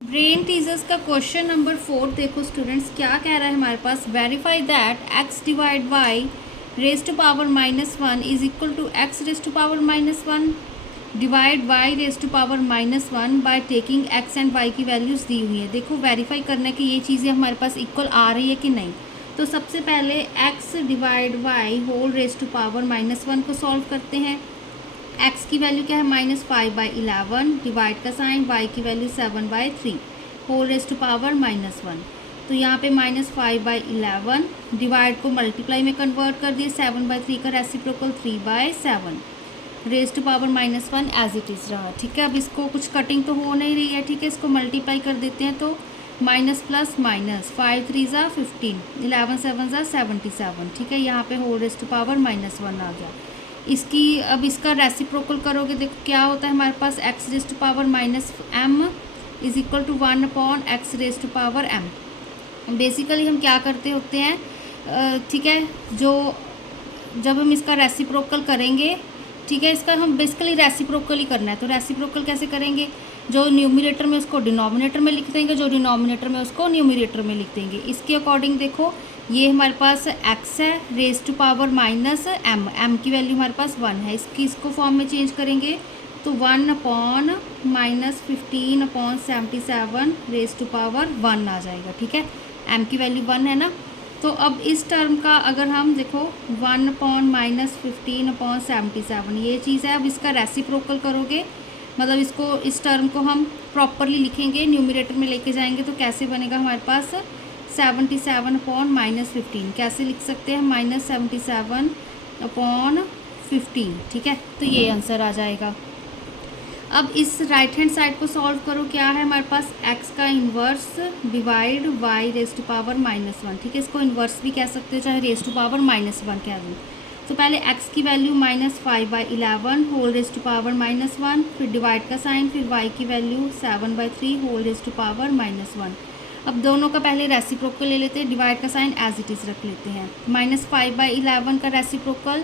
Brain teasers का question number 4 देखो students, क्या कह रहा है हमारे पास। Verify that x divide y raise to power -1 is equal to x raise to power -1 divide y raise to power -1 by taking x and y की values दी हुई है। देखो वेरीफाई करना है कि ये चीज़ें हमारे पास इक्वल आ रही है कि नहीं। तो सबसे पहले x divide y whole raise to power -1 को सॉल्व करते हैं। x की वैल्यू क्या है -5/11 डिवाइड का साइन, y की value 7/3 whole raise to power -1। तो यहाँ पे -5/11 डिवाइड को मल्टीप्लाई में कन्वर्ट कर दिए, 7/3 का reciprocal 3/7 raise to power -1 as it is रहा। ठीक है, अब इसको कुछ कटिंग तो हो नहीं रही है। ठीक है, इसको मल्टीप्लाई कर देते हैं तो माइनस प्लस माइनस 5 3 ज़ा 15 11 7 ज़ा 77। ठीक है, यहाँ पे होल रेज टू पावर -1 आ गया। इसकी अब इसका रेसिप्रोकल करोगे, देखो क्या होता है हमारे पास x raise to power -m is equal to 1/x raise to power m। Basically हम क्या करते होते हैं, ठीक है, जब हम इसका रेसिप्रोकल करेंगे, ठीक है, इसका हम बेसिकली रेसिप्रोकल ही करना है। तो रेसिप्रोकल कैसे करेंगे, जो न्यूमरेटर में उसको डिनोमिनेटर में लिख देंगे, जो डिनोमिनेटर में उसको न्यूमरेटर में लिख देंगे। इसके अकॉर्डिंग देखो ये हमारे पास x है raise to power -m, m की वैल्यू हमारे पास 1 है। इसको फॉर्म में चेंज करेंगे तो 1/-15/77 रेज टू पावर 1 आ जाएगा। ठीक है, m की वैल्यू 1 है ना। तो अब इस टर्म का अगर हम देखो 1/-15/77 ये चीज़ है। अब इसका रेसिप्रोकल करोगे, मतलब इसको इस टर्म को हम प्रॉपरली लिखेंगे, न्यूमरेटर में लेके जाएंगे तो कैसे बनेगा हमारे पास 77/-15। कैसे लिख सकते हैं, -77/15। ठीक है, तो ये आंसर आ जाएगा। अब इस राइट हैंड साइड को सॉल्व करो, क्या है हमारे पास x का inverse divide y raise to power -1। ठीक है, इसको इन्वर्स भी कह सकते हो, चाहे रेज टू पावर -1 कह दूँ। तो पहले x की value -5/11 whole raise to power -1, फिर डिवाइड का साइन, फिर y की value 7/3 whole raise to power -1। अब दोनों का पहले रेसिप्रोकल ले लेते हैं, डिवाइड का साइन एज इट इज़ रख लेते हैं। -5/11 का रेसिप्रोकल,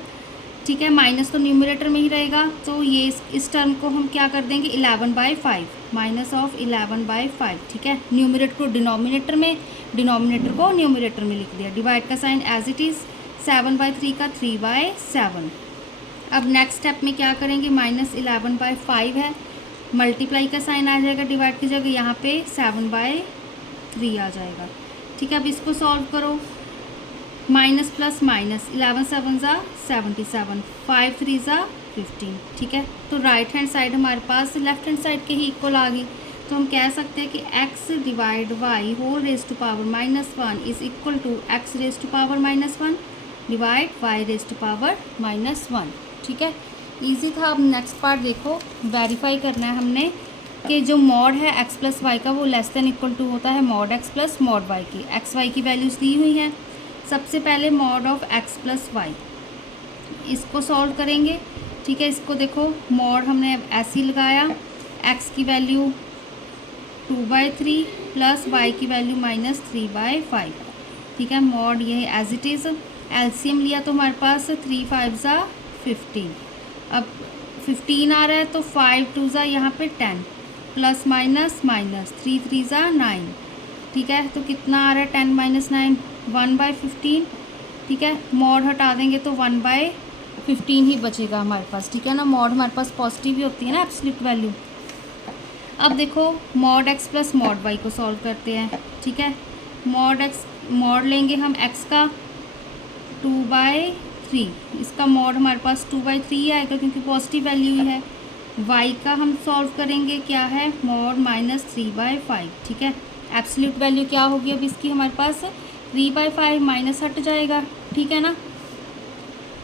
ठीक है, माइनस तो न्यूमरेटर में ही रहेगा, तो ये इस टर्म को हम क्या कर देंगे 11/5 -11/5। ठीक है, न्यूमरेटर को डिनोमिनेटर में, डिनोमिनेटर को न्यूमरेटर में लिख दिया। डिवाइड का साइन एज इट इज़ 7/3 का 3/7। अब नेक्स्ट स्टेप में क्या करेंगे, -11/5 है, मल्टीप्लाई का साइन आ जाएगा डिवाइड की जगह, यहाँ पे 7/3 आ जाएगा। ठीक है, अब इसको सॉल्व करो, माइनस प्लस माइनस 11 7 ज़ा 77 5 3 ज़ा 15। ठीक है, तो राइट हैंड साइड हमारे पास लेफ्ट हैंड साइड के ही इक्वल आ गई। तो हम कह सकते हैं कि x divide y whole raise to power -1 is equal to x raise to power -1 divide y raise to power -1। ठीक है, ईजी था। अब नेक्स्ट पार्ट देखो, वेरीफाई करना है हमने कि जो मॉड है x प्लस वाई का वो लेस देन इक्वल टू होता है mod x plus mod y की। x y की वैल्यूज़ दी हुई हैं। सबसे पहले mod of x plus y, इसको सॉल्व करेंगे। ठीक है, इसको देखो मॉड हमने ऐसे ही लगाया, x की वैल्यू 2/3 प्लस y की वैल्यू -3/5। ठीक है, मॉड ये है एज इट इज़। एलसीएम लिया तो हमारे पास 3 5 ज़ा 15। अब 15 आ रहा है तो 5 2 ज़ा यहाँ पे 10 प्लस माइनस माइनस 3 3 ज़ा 9। ठीक है, तो कितना आ रहा है 10 - 9 1/15। ठीक है, मॉड हटा देंगे तो 1/15 ही बचेगा हमारे पास। ठीक है ना, मॉड हमारे पास पॉजिटिव ही होती है ना, एब्सोल्यूट वैल्यू। अब देखो mod x plus mod y को सॉल्व करते हैं। ठीक है, मॉड लेंगे हम x का 2/3, इसका मॉड हमारे पास 2/3 आएगा क्योंकि पॉजिटिव वैल्यू ही है। y का हम सॉल्व करेंगे, क्या है मॉड -3/5। ठीक है, एब्सोल्यूट वैल्यू क्या होगी अब इसकी हमारे पास 3/5 माइनस हट जाएगा। ठीक है ना,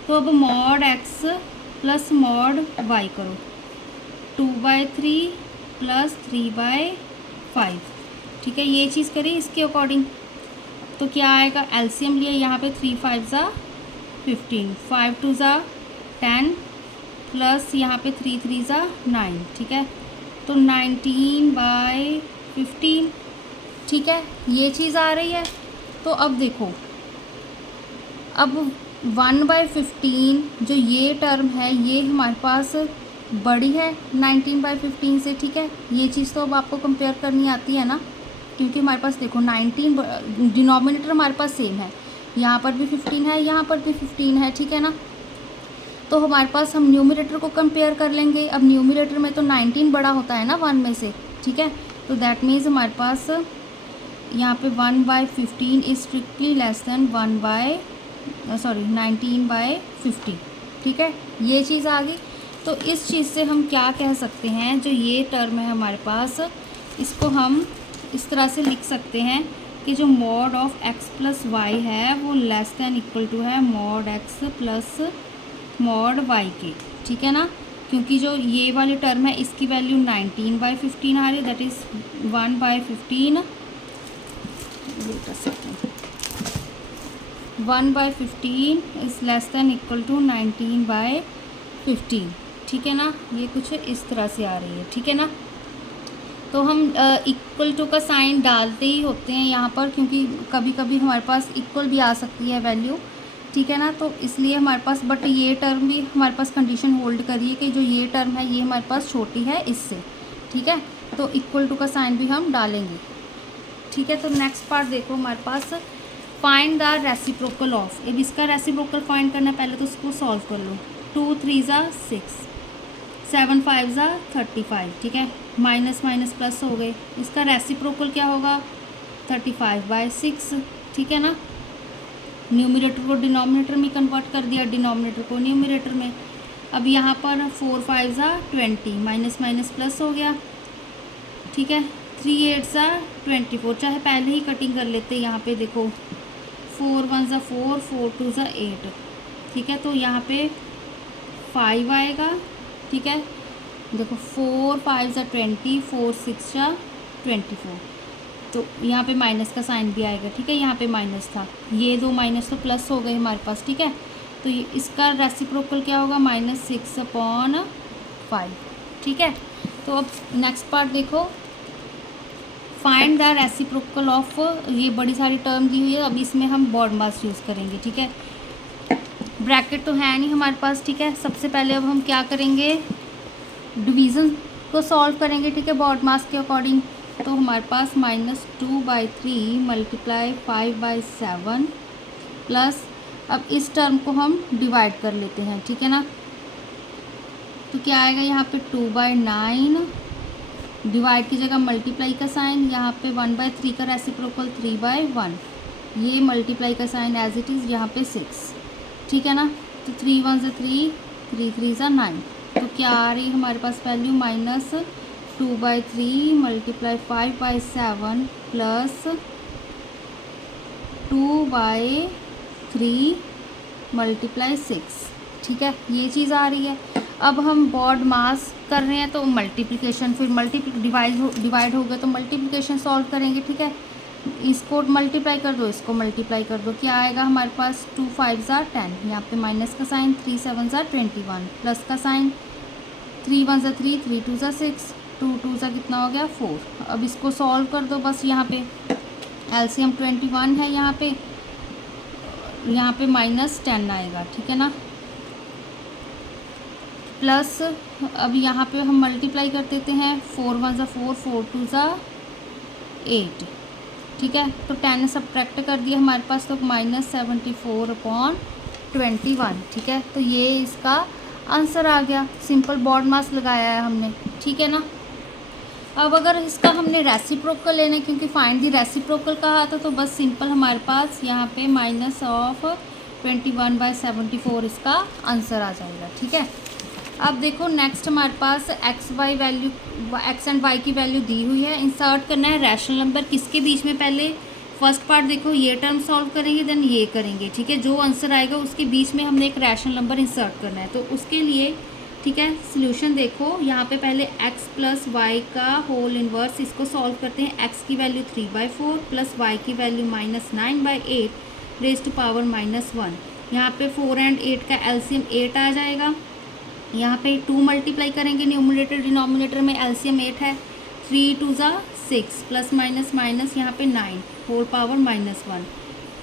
तो अब mod x plus mod y करो, 2/3 प्लस 3/5। ठीक है, ये चीज़ करें इसके अकॉर्डिंग तो क्या आएगा, एलसीएम लिया यहाँ पे 3 5 ज़ा 15, 5 2 ज़ा 10 प्लस यहाँ पे 3 3 ज़ा 9। ठीक है, तो 19/15। ठीक है, ये चीज़ आ रही है। तो अब देखो, अब 1/15 जो ये टर्म है ये हमारे पास बड़ी है 19/15 से, ठीक है। ये चीज़ तो अब आपको कंपेयर करनी आती है ना, क्योंकि हमारे पास देखो 19 डिनोमिनेटर हमारे पास सेम है, यहाँ पर भी 15 है, यहाँ पर भी 15 है, ठीक है ना। तो हमारे पास हम न्यूमरेटर को कंपेयर कर लेंगे। अब न्यूमरेटर में तो 19 बड़ा होता है ना 1 में से, ठीक है। तो दैट मीन्स हमारे पास यहाँ पे 1/15 इज स्ट्रिक्टली लेस देन 19/50, ठीक है। ये चीज़ आ गई। तो इस चीज़ से हम क्या कह सकते हैं, जो ये टर्म है हमारे पास, इसको हम इस तरह से लिख सकते हैं कि जो mod of x plus y है वो लेस दैन इक्वल टू है mod x plus mod y के, ठीक है ना। क्योंकि जो ये वाली टर्म है इसकी वैल्यू 19/15 आ रही है, that is 1/15 is less than equal to 19/15, ठीक है ना। ये कुछ इस तरह से आ रही है, ठीक है ना। तो हम इक्वल टू का साइन डालते ही होते हैं यहाँ पर, क्योंकि कभी कभी हमारे पास इक्वल भी आ सकती है वैल्यू, ठीक है ना। तो इसलिए हमारे पास, बट ये टर्म भी हमारे पास कंडीशन होल्ड करिए कि जो ये टर्म है ये हमारे पास छोटी है इससे, ठीक है। तो इक्वल टू का साइन भी हम डालेंगे, ठीक है। तो नेक्स्ट पार्ट देखो हमारे पास, फाइंड द रेसिप्रोकल ऑफ। अब इसका रेसिप्रोकल फाइंड करना है, पहले तो उसको सॉल्व कर लो। 2 3 = 6, 7 5 = 35, ठीक है। माइनस माइनस प्लस हो गए। इसका रेसिप्रोकल क्या होगा, 35/6, ठीक है ना। न्यूमरेटर को डिनोमिनेटर में कन्वर्ट कर दिया, डिनोमिनेटर को न्यूमरेटर में। अब यहाँ पर 4 5 = 20, माइनस माइनस प्लस हो गया, ठीक है। 3 8 = 24, चाहे पहले ही कटिंग कर लेते। यहाँ पे देखो 4 1 = 4, 4 2 = 8, ठीक है। तो यहाँ पे 5 आएगा, ठीक है। देखो 4 5 = 20, 4 6 = 24। तो यहाँ पे माइनस का साइन भी आएगा, ठीक है। यहाँ पे माइनस था, ये दो माइनस तो प्लस हो गए हमारे पास, ठीक है। तो ये इसका रेसिप्रोकल क्या होगा, -6/5, ठीक है। तो अब नेक्स्ट पार्ट देखो, फाइंड द रेसिप्रोकल ऑफ, ये बड़ी सारी टर्म दी हुई है। अब इसमें हम बॉड मास यूज़ करेंगे, ठीक है। ब्रैकेट तो है नहीं हमारे पास, ठीक है। सबसे पहले अब हम क्या करेंगे, डिवीज़न को सॉल्व करेंगे, ठीक है, बॉड मास के अकॉर्डिंग। तो हमारे पास -2/3 × 5/7 प्लस, अब इस टर्म को हम डिवाइड कर लेते हैं, ठीक है ना। तो क्या आएगा यहाँ पे 2/9, डिवाइड की जगह मल्टीप्लाई का साइन, यहाँ पे 1/3 का रेसिप्रोकल 3/1, ये मल्टीप्लाई का साइन एज इट इज़, यहाँ पे 6, ठीक है ना। तो 3 1 = 3, 3 3 = 9। तो क्या आ रही है हमारे पास वैल्यू, -2/3 × 5/7 प्लस 2/3 × 6, ठीक है। ये चीज़ आ रही है। अब हम बॉड मास कर रहे हैं तो मल्टीप्लिकेशन, फिर डिवाइड हो गया तो मल्टीप्लिकेशन सॉल्व करेंगे, ठीक है। इसको मल्टीप्लाई कर दो, इसको मल्टीप्लाई कर दो, क्या आएगा हमारे पास, 2 5 = 10, यहाँ पे माइनस का साइन, 3 7 = 21, प्लस का साइन, 3 1 = 3, 3 2 = 6, 2 2 सा कितना हो गया, 4। अब इसको सॉल्व कर दो बस। यहाँ पे एलसीएम 21 है, यहाँ पे -10 आएगा, ठीक है ना। प्लस अब यहाँ पे हम मल्टीप्लाई कर देते हैं, 4 1 = 4, 4 2 = 8, ठीक है। तो 10 सब्ट्रैक्ट कर दिया हमारे पास, तो -74/21, ठीक है। तो ये इसका आंसर आ गया, सिंपल बॉड मास लगाया है हमने, ठीक है ना। अब अगर इसका हमने रेसिप्रोकल लेना है, क्योंकि फाइंड दी रेसिप्रोकल कहा था, तो बस सिंपल हमारे पास यहाँ पे -21/74 इसका आंसर आ जाएगा, ठीक है। अब देखो नेक्स्ट हमारे पास एक्स एंड वाई की वैल्यू दी हुई है। इंसर्ट करना है रैशनल नंबर किसके बीच में, पहले फर्स्ट पार्ट देखो, ये टर्म सॉल्व करेंगे, देन ये करेंगे, ठीक है। जो आंसर आएगा उसके बीच में हमने एक रैशनल नंबर इंसर्ट करना है। तो उसके लिए, ठीक है, सोल्यूशन देखो, यहाँ पे पहले x + y का होल इन्वर्स, इसको सॉल्व करते हैं। x की वैल्यू 3/4 प्लस y की वैल्यू -9/8 ⁻1। यहाँ पे 4 और 8 का एलसीएम 8 आ जाएगा। यहाँ पे 2 मल्टीप्लाई करेंगे न्यूमरेटर डिनोमिनेटर में, एलसीएम 8 है, 3 2 = 6, प्लस माइनस माइनस यहाँ पे 9 होल पावर -1।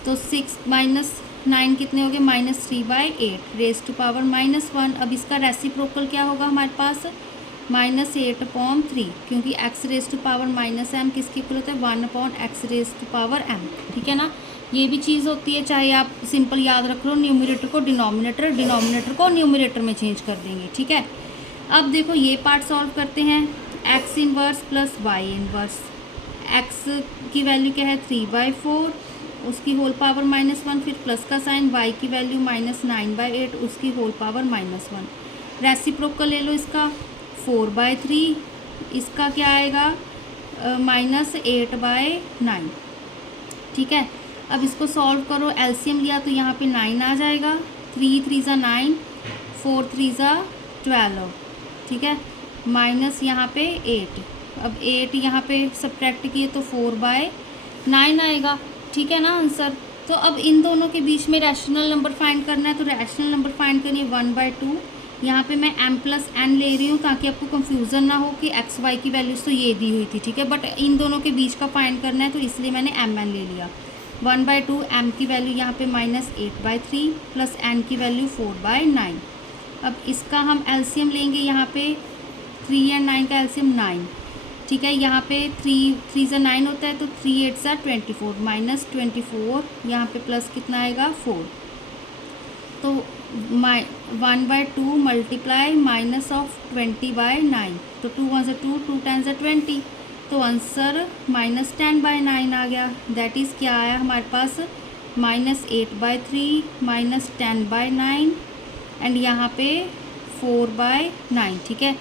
तो 6 - 9 कितने हो गए -3/8 रेज टू पावर -1। अब इसका रेसिप्रोकल क्या होगा हमारे पास -8/3, क्योंकि x raise to power -m किसके इक्वल होता है 1/x raise to power m। ठीक है ना, ये भी चीज़ होती है, चाहे आप सिंपल याद रख लो, न्यूमरेटर को डिनोमिनेटर, डिनोमिनेटर को न्यूमरेटर में चेंज कर देंगे। ठीक है, अब देखो ये पार्ट सॉल्व करते हैं। x inverse plus y inverse, x की वैल्यू क्या है 3/4 उसकी होल पावर -1, फिर प्लस का साइन, y की वैल्यू -9/8 उसकी होल पावर -1। रेसिप्रोकल ले लो इसका 4/3, इसका क्या आएगा -8/9। ठीक है, अब इसको सॉल्व करो, एलसीएम लिया तो यहाँ पे 9 आ जाएगा, 3 3 ज़ा 9, 4 3 ज़ा 12। ठीक है, माइनस यहाँ पे 8, अब 8 यहाँ पे सब्ट्रैक्ट किए तो 4/9 आएगा। ठीक है ना आंसर। तो अब इन दोनों के बीच में रैशनल नंबर फाइंड करना है, तो रैशनल नंबर फाइंड करनी है 1/2। यहाँ पे मैं m+n ले रही हूँ ताकि आपको कंफ्यूजन ना हो कि x y की वैल्यूज़ तो ये दी हुई थी। ठीक है, बट इन दोनों के बीच का फाइंड करना है तो इसलिए मैंने mn ले लिया। 1/2, m की वैल्यू यहाँ पे -8/3 प्लस n की वैल्यू 4/9। अब इसका हम एलसीएम लेंगे, यहाँ पे 3 और 9 का एलसीएम 9। ठीक है, यहाँ पे 3 3 ज़ा 9 होता है तो 3 8 ज़ा 24, -24 यहाँ पे प्लस कितना आएगा 4। तो 1/2 मल्टीप्लाई -20/9, तो 2 1 ज़ा 2, 2 10 ज़ा 20, तो आंसर -10/9 आ गया। दैट इज़ क्या आया हमारे पास -8/3 -10/9 एंड यहाँ पे 4/9। ठीक है,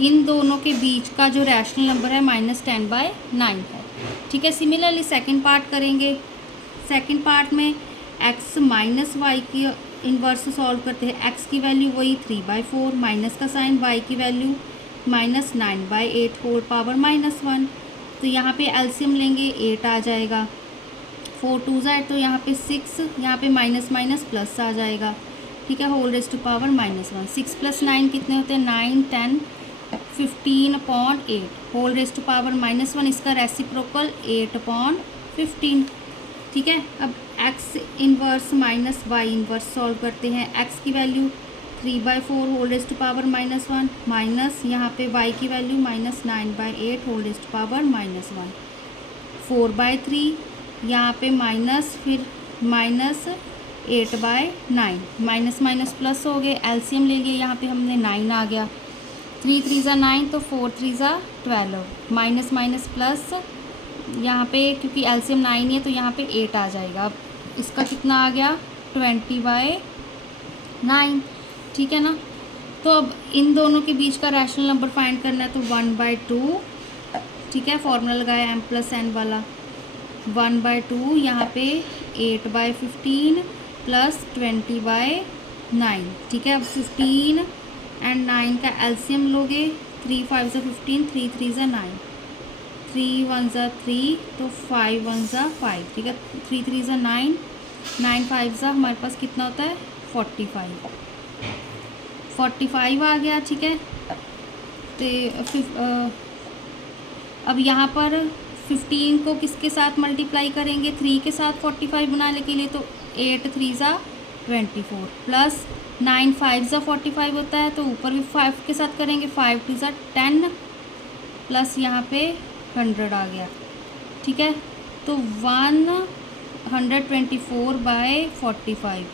इन दोनों के बीच का जो रैशनल नंबर है -10/9 है। ठीक है, सिमिलरली सेकंड पार्ट करेंगे। सेकंड पार्ट में x माइनस वाई की इन्वर्स सॉल्व करते हैं। x की वैल्यू वही 3/4, माइनस का साइन, y की वैल्यू -9/8 होल पावर -1। तो यहाँ पे एलसीएम लेंगे 8 आ जाएगा, 4 2 ज़ा 8, तो यहाँ पे 6, यहाँ पे माइनस माइनस प्लस आ जाएगा। ठीक है, होल रेज टू पावर -1। 6 + 9 कितने होते हैं 9 10 15/8 होल रेज टू पावर -1। इसका रेसिप्रोकल 8/15। ठीक है, अब x inverse minus y inverse solve करते हैं। x की value 3/4 whole raise to power -1 minus यहाँ पे y की value -9/8 whole raise to power -1, 4/3 यहाँ पे माइनस, फिर -8/9, माइनस माइनस प्लस हो गए। एलसीएम ले लिए, यहाँ पे हमने 9 आ गया, 3 3 ज़ा 9, तो 4 3 ज़ा 12, माइनस माइनस प्लस, यहाँ पे क्योंकि एलसीएम 9 है तो यहाँ पे 8 आ जाएगा। अब इसका कितना आ गया 20/9। ठीक है ना, तो अब इन दोनों के बीच का रैशनल नंबर फाइंड करना है, तो 1/2। ठीक है, फॉर्मूला लगाया m+n वाला, 1/2 यहाँ पे 8/15 प्लस 20/9। ठीक है, अब 15 एंड 9 का एलसीएम लोगे, 3 5 ज़ा 15, 3 3 ज़ा 9, 3 1 ज़ा 3, तो 5 1 ज़ा 5। ठीक है, 3 3 ज़ा 9, 9 5 ज़ा हमारे पास कितना होता है 45 आ गया। ठीक है, तो अब यहाँ पर 15 को किसके साथ मल्टीप्लाई करेंगे 3 के साथ 45 बनाने के लिए, तो 8 3 ज़ा 24 प्लस 9 5 ज़ा 45 होता है, तो ऊपर भी 5 के साथ करेंगे, 5 2 ज़ा 10 प्लस यहाँ पे 100 आ गया। ठीक है, तो 124/45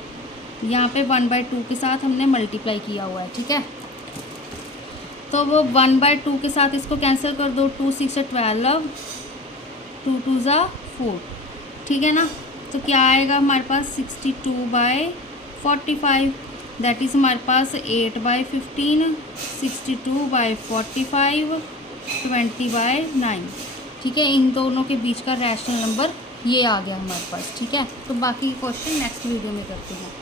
यहाँ पे 1/2 के साथ हमने मल्टीप्लाई किया हुआ है। ठीक है, तो वो 1/2 के साथ इसको कैंसिल कर दो, 2 6 12, 2 2 ज़ा 4। ठीक है ना, तो क्या आएगा हमारे पास 62/45, दैट इज़ हमारे पास 8/15, 62/45, 20/9। ठीक है, इन दोनों के बीच का रैशनल नंबर ये आ गया हमारे पास। ठीक है, तो बाकी क्वेश्चन नेक्स्ट वीडियो में करते हैं।